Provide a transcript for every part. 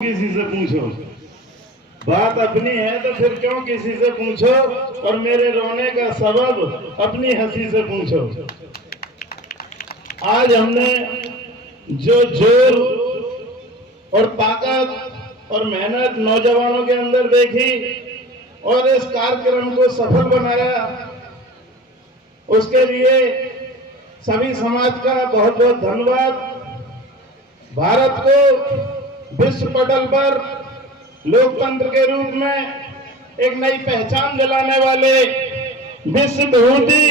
किसी से पूछो, बात अपनी है तो फिर क्यों किसी से पूछो, और मेरे रोने का सबब अपनी हंसी से पूछो। आज हमने जो जोर और ताकत और मेहनत नौजवानों के अंदर देखी और इस कार्यक्रम को सफल बनाया, उसके लिए सभी समाज का बहुत बहुत धन्यवाद। भारत को विश्व पटल पर लोकतंत्र के रूप में एक नई पहचान दिलाने वाले विश्व विभूति,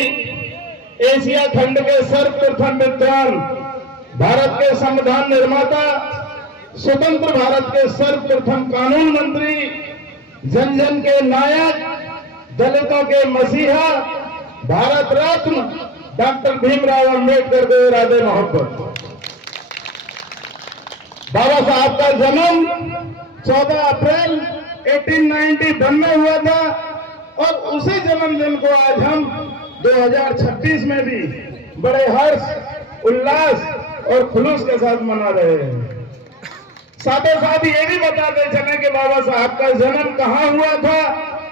एशिया खंड के सर्वप्रथम विद्वान, भारत के संविधान निर्माता, स्वतंत्र भारत के सर्वप्रथम कानून मंत्री, जन जन के नायक, दलितों के मसीहा, भारत रत्न डॉक्टर भीमराव अंबेडकर को इरादे मोहब्बत। बाबा साहब का जन्म 14 अप्रैल 1891 में हुआ था और उसी जन्मदिन को आज हम 2036 में भी बड़े हर्ष, उल्लास और खुलूस के साथ मना रहे हैं। साथ ही साथ ये भी बताते चले कि बाबा साहब का जन्म कहाँ हुआ था।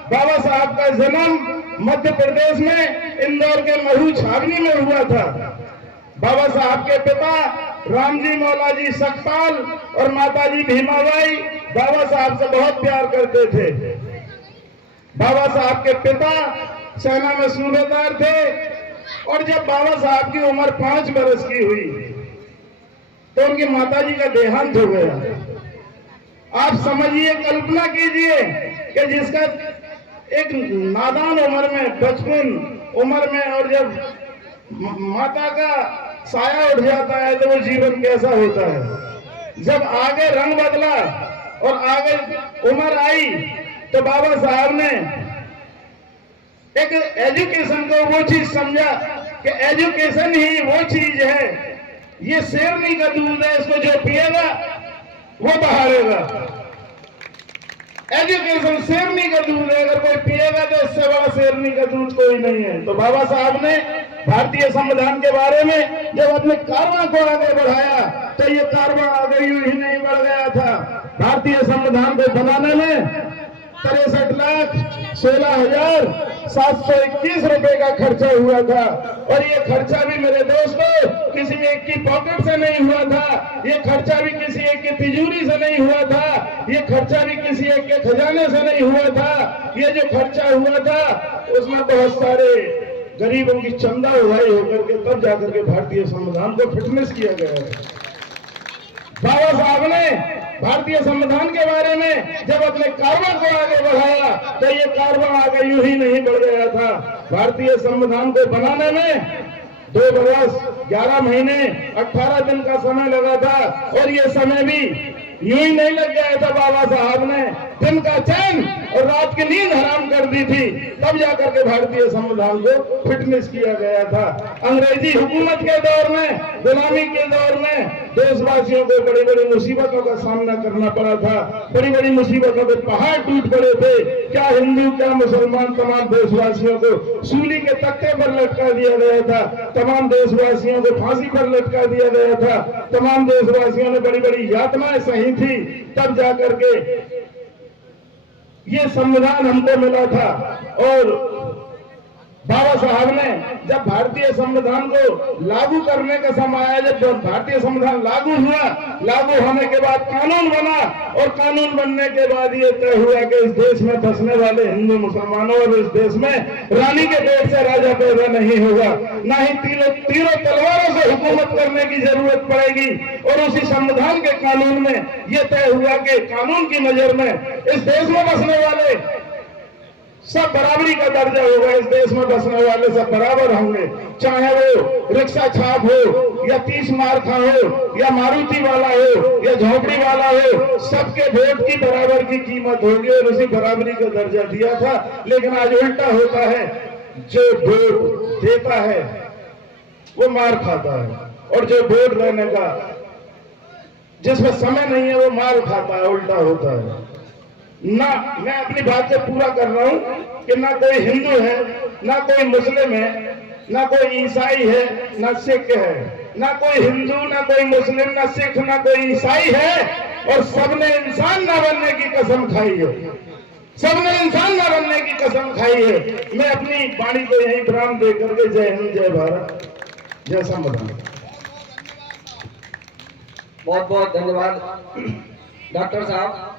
बाबा साहब का जन्म मध्य प्रदेश में इंदौर के महू छावनी में हुआ था। बाबा साहब के पिता रामजी मौलाजी सकपाल और माताजी भीमाबाई बाबा साहब से बहुत प्यार करते थे। बाबा साहब के पिता सेना में सूबेदार थे और जब बाबा साहब की उम्र 5 बरस की हुई तो उनकी माताजी का देहांत हो गया। आप समझिए, कल्पना कीजिए कि जिसका एक नादान उम्र में, बचपन उम्र में, और जब माता का साया उठ जाता है तो वो जीवन कैसा होता है। जब आगे रंग बदला और आगे उम्र आई तो बाबा साहब ने एक एजुकेशन को वो चीज समझा कि एजुकेशन ही वो चीज है, ये शेरनी का दूध है, इसको जो पिएगा वो बहारेगा। एजुकेशन शेरनी का दूध है, अगर कोई पिएगा तो इससे बड़ा शेरनी का दूध कोई नहीं है। तो बाबा साहब ने भारतीय संविधान के बारे में जब अपने कारवां को आगे बढ़ाया तो ये कारवां आगे यूं ही नहीं बढ़ गया था। भारतीय संविधान को बनाने में 63,16,721 रुपए का खर्चा हुआ था और ये खर्चा भी मेरे दोस्तों किसी एक की पॉकेट से नहीं हुआ था, ये खर्चा भी किसी एक की तिजोरी से नहीं हुआ था, ये खर्चा भी किसी एक के खजाने से नहीं हुआ था। ये जो खर्चा हुआ था उसमें बहुत सारे गरीबों की चंदा उड़ाई होकर के तब जाकर के भारतीय संविधान को फिटनेस किया गया है। बाबा साहब ने भारतीय संविधान के बारे में जब अपने कारवां को आगे बढ़ाया तो ये कारवां आगे यूं ही नहीं बढ़ गया था। भारतीय संविधान को बनाने में 2 बरस 11 महीने 18 दिन का समय लगा था और ये समय भी यूं ही नहीं लग गया था। बाबा साहब ने दिन का चैन और रात की नींद हराम कर दी थी, तब जाकर के भारतीय संविधान को फिटनेस किया गया था। अंग्रेजी हुकूमत के दौर में, गुलामी के दौर में देशवासियों को बड़ी बड़ी मुसीबतों का सामना करना पड़ा था। बड़ी बड़ी मुसीबतों के पहाड़ टूट पड़े थे। क्या हिंदू क्या मुसलमान, तमाम देशवासियों को सूली के तख्ते पर लटका दिया गया था, तमाम देशवासियों को फांसी पर लटका दिया गया था, तमाम देशवासियों ने बड़ी बड़ी यातनाएं सही थी, तब जाकर के ये संविधान हमको मिला था। और बाबा साहब ने जब भारतीय संविधान को लागू करने का समय आया, जब भारतीय संविधान लागू हुआ, लागू होने के बाद कानून बना और कानून बनने के बाद ये तय हुआ कि इस देश में बसने वाले हिंदू मुसलमानों और इस देश में रानी के पेट से राजा पैदा नहीं होगा, ना ही तीरों तलवारों से हुकूमत करने की जरूरत पड़ेगी। और उसी संविधान के कानून में ये तय हुआ कि कानून की नजर में इस देश में बसने वाले सब बराबरी का दर्जा होगा। इस देश में बसने वाले सब बराबर होंगे, चाहे वो रिक्शा छाप हो या 30 मार्का हो या मारुति वाला हो या झोपड़ी वाला हो, सबके वोट की बराबर की कीमत होगी और उसी बराबरी का दर्जा दिया था। लेकिन आज उल्टा होता है, जो वोट देता है वो मार खाता है और जो वोट लेने का जिसमें समय नहीं है वो मार खाता है, उल्टा होता है ना। मैं अपनी बात से पूरा कर रहा हूं कि ना कोई हिंदू है, ना कोई मुस्लिम है, ना कोई ईसाई है, ना सिख है, ना कोई हिंदू, ना कोई मुस्लिम, ना सिख, ना कोई ईसाई है। और सबने इंसान न बनने की कसम खाई है, सबने इंसान न बनने की कसम खाई है। मैं अपनी वाणी को यही विराम दे करके जय हिंद जय भारत जय संविधान। बहुत बहुत धन्यवाद डॉक्टर साहब।